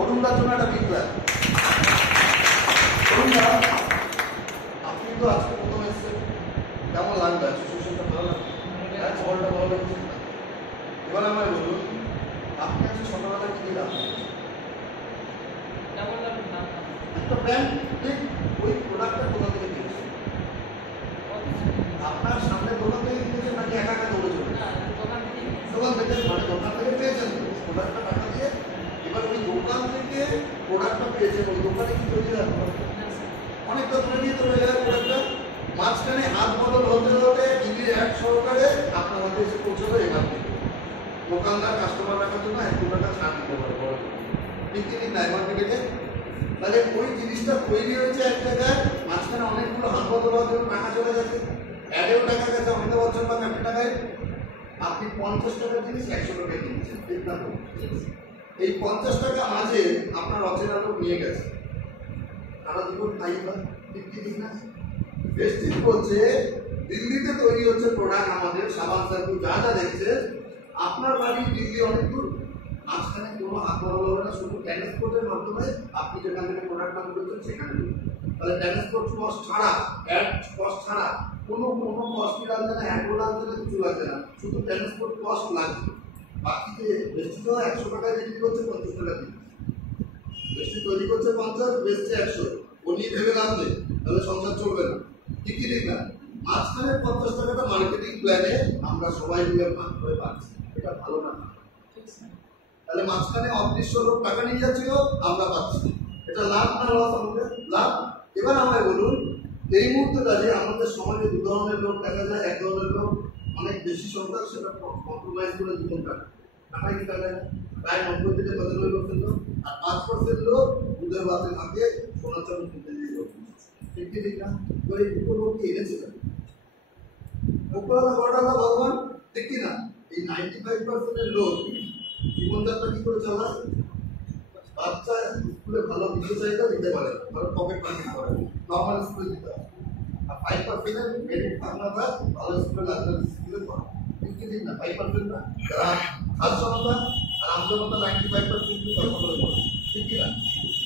অরুণদার জন্য একটা বিক্রয়। অরুণদা, আপনি তো আজকে প্রথম এসেছেন, কেমন লাগবে? সিচুয়েশনটা ভালো লাগবে? খবরটা ভালো লাগছে? এবার আমায় বলুন, আপনি আজকে সকালবেলা কি দিলাম? একটা ব্র্যান্ড, ঠিক ওই প্রোডাক্টটা কোথা থেকে কিনেছেন? আপনার সামনে দোকান থেকে কিনেছেন নাকি একা একা দৌড়ে চলে? দোকান থেকে, মানে দোকান থেকে পেয়েছেন প্রোডাক্টটা টাকা দিয়ে। এবার ওই দোকান থেকে প্রোডাক্টটা পেয়েছেন, ওই দোকানে কি তৈরি হয়? অনেকটা ধরে নিয়ে তো রয়ে যায় প্রোডাক্টটা। মাঝখানে হাত বদল হতে হতে টিভির অ্যাড সহকারে আপনার হাতে এসে পৌঁছাবে এখান থেকে। দোকানদার কাস্টমার রাখার জন্য 1 টাকা ছাড় দিতে পারে, ঠিক কি না মার্কেটে? তাহলে ওই জিনিসটা তৈরি হয়েছে এক জায়গায়, মাঝখানে অনেকগুলো হাত বদল হওয়ার জন্য টাকা চলে গেছে, অ্যাডেও টাকা গেছে অমিতাভ বচ্চন বা ক্যাপ্টেন টাকায়। আপনি 50 টাকার জিনিস 100 টাকায় কিনছেন, ঠিক না? এই 50 টাকা মাঝে আপনার অচেনা লোক নিয়ে গেছে, তারা দুপুর খাইবা, ঠিক কি ঠিক না? বেস্টিজ বলছে দিল্লিতে তৈরি হচ্ছে প্রোডাক্ট, আমাদের সাবান শ্যাম্পু যা যা দেখছে, আপনার বাড়ি দিল্লি অনেক দূর, মাঝখানে কোনো হাত বদল হবে না, শুধু ট্রান্সপোর্টের মাধ্যমে আপনি যেখান থেকে প্রোডাক্ট আনতে করছেন সেখানে। তাহলে ট্রান্সপোর্ট কস্ট ছাড়া, অ্যাড কস্ট ছাড়া কোনো কস্টই লাগবে না, অ্যাডও লাগবে না, কিছু লাগবে না, শুধু ট্রান্সপোর্ট কস্ট লাগবে। বাকি যে বেস্টিজ 100 টাকায় বিক্রি করছে 50 টাকা দিচ্ছে, বেস্টিজ তৈরি করছে 50, বেচছে 100, ও নিয়ে ভেবে লাভ নেই, তাহলে সংসার চলবে না, ঠিক কি ঠিক না? মাঝখানে 50 টাকাটা মার্কেটিং প্ল্যানে আমরা সবাই মিলে ভাগ করে পাচ্ছি, এটা ভালো না? তাহলে মাঝখানে অদৃশ্য লোক টাকা নিয়ে যাচ্ছিল, আমরা পাচ্ছি, এটা লাভ না লস? আমাদের লাভ। এবার আমায় বলুন, এই মুহূর্তে দাঁড়িয়ে আমাদের সমাজে দু ধরনের লোক দেখা যায়। এক ধরনের লোক অনেক বেশি সংখ্যা, সেটা কম্প্রোমাইজ করে জীবন কাটে, টাকায় কি কাটায় না, প্রায় 90 থেকে 95% লোক, আর 5% লোক দুধের ভাতে থাকে, সোনা চামচ কিনতে দিয়ে লোক, ঠিক কি ঠিক না? তো এই দুটো লোককে এনেছিলেন ভগবান, ঠিক কি না? এই 95% লোক জীবনযাত্রা কি করে চালায়? বাচ্চা স্কুলে ভালো দিতে চাইলে দিতে পারে, ভালো পকেট মানি করে, নর্মাল স্কুলে দিতে হয়। আর 5% মেরিট থাকলে ভালো স্কুলে লাগবে, স্কুলে পড়ে, ঠিক কি ঠিক না? 5% না, যারা খাস জনতা আর আমজনতা 95% কিন্তু কল্পনা করে পড়ে, ঠিক কি না?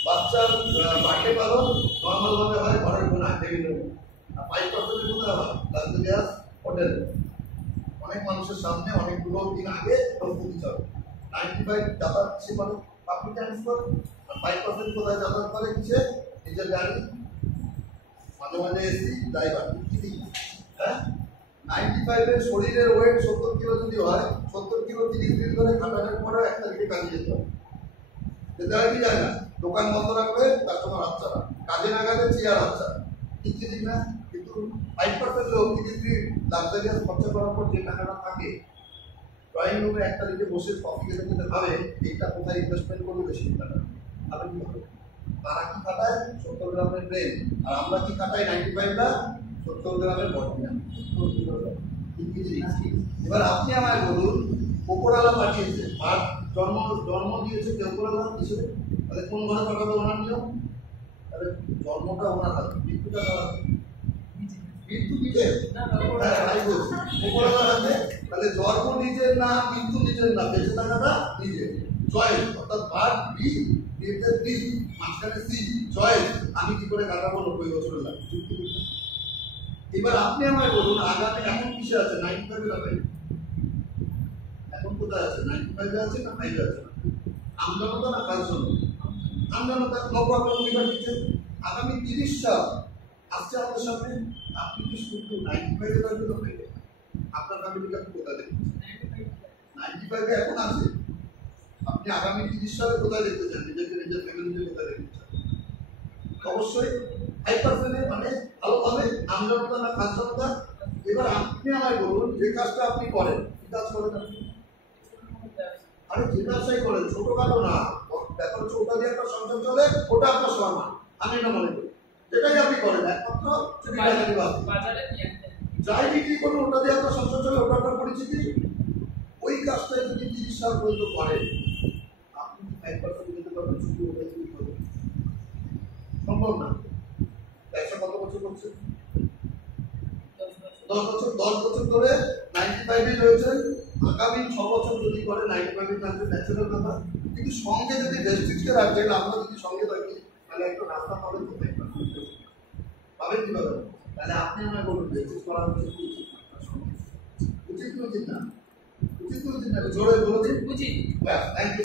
বাচ্চার বার্থডে পালন নর্মাল ভাবে হয়, ঘরের কোন টেবিলে, আর 5% কোথায় হয়? লাক্সারিয়াস হোটেল, অনেক মানুষের সামনে অনেকগুলো দিন আগে প্রস্তুতি চলে। 95 যাতায়াত সে মানে পাবলিক ট্রান্সপোর্ট, আর 5% কোথায় যাতায়াত করে? কিসে? নিজের গাড়ি, মাঝে মাঝে এসি, ড্রাইভার, ঠিক হ্যাঁ? 95 এর শরীরের ওয়েট 70 কিলো যদি হয়, 70 কিলো 30 দিন ধরে খাটানোর পরে 1 তারিখে কাজে যেতে হয়, যেতে হয় কি যায় না? দোকান বন্ধ রাখবে, কাস্টমার হাতছা না, কাজে না গেলে চেয়ার হাতছা, ঠিক ঠিক না? কিন্তু 5% লোক 30 দিন লাক্সারিয়াস খরচা করার পর যে টাকাটা থাকে, ড্রয়িং রুমে 1 তারিখে বসে কফি খেতে খেতে ভাবে এইটা কোথায় ইনভেস্টমেন্ট করবো বেশি টাকা, ভাবেন কি হবে? তারা কি খাটায়? 70 গ্রামের ব্রেন, আর আমরা কি খাটাই? 95টা 70 গ্রামের বডি না। এবার আপনি আমায় বলুন, ওপরওয়ালা পাঠিয়েছে, আর জন্ম দিয়েছে কে? ওপরওয়ালা হিসেবে। তাহলে কোন ঘরে পাঠাবে? ওনার নিয়ম। তাহলে জন্মটা ওনার হাতে, মৃত্যুটা কার হাতে? মৃত্যু নিজের, ওপরওয়ালার হাতে। তাহলে জন্ম নিজের না, মৃত্যু নিজের না, বেঁচে থাকাটা নিজের। চয়েস, অর্থাৎ ভার্ব বি, ডিরেক্টর বি, মাঝখানে সি, চয়েস। আমি কি করে কাটাবো 90 বছরের লাইফ? এবার আপনি আমায় বলুন, আগামী এখন কিসে আছে? 95 এ আছে, এখন কোথায় আছে? 95 এ আছে না 5 এ আছে? আমজনতা না কাজ জনতা? আমজনতা। নবরত্ন বিভাগ দিচ্ছে আগামী 30 সাল আসছে আমাদের সামনে। আপনি কি শুধু 95 এ থাকবে তো পেয়ে আপনার ফ্যামিলিকে আপনি কোথায় দেখছেন? 95 এ এখন আছে, আপনি আগামী 30 সালে কোথায় দেখতে চান? নিজেকে, নিজের ফ্যামিলিকে কোথায় দেখতে চান? অবশ্যই 5% মানে ভালোভাবে আমজনতা না কাজ জনতা। এবার আপনি আমায় বলুন, যে কাজটা আপনি করেন, কি কাজ করেন আপনি? আরে যে ব্যবসায় করেন, ছোটখাটো না, ব্যাপার হচ্ছে ওটা দিয়ে একটা সংসার চলে, ওটা আপনার সম্মান, আমি না মনে করি। যেটাই আপনি করেন একমাত্র যাই বিক্রি করুন, ওটা দিয়ে আপনার সংসার চলে, ওটা আপনার পরিচিতি। ওই কাজটাই যদি 30 সাল পর্যন্ত করেন, আপনি 5% যেতে পারবেন, শুধু ওটাই বিক্রি করবেন, সম্ভব না। ব্যবসা কত বছর করছে? 10 বছর। 10 বছর ধরে 95 এ রয়েছেন, আগামী 6 বছর যদি করে 90% থাকবে ন্যাচারাল ব্যাপার, কিন্তু সঙ্গে যদি রেস্ট্রিক্টে রাখবে, আমরা যদি সঙ্গে থাকি তাহলে একটা রাস্তা পাবেন, কোথায় পাবেন কিভাবে? তাহলে আপনি আমায় বলুন রেস্ট্রিক্ট করা উচিত উচিত না, উচিত না, জোরে বলে দিন উচিত। Thank you.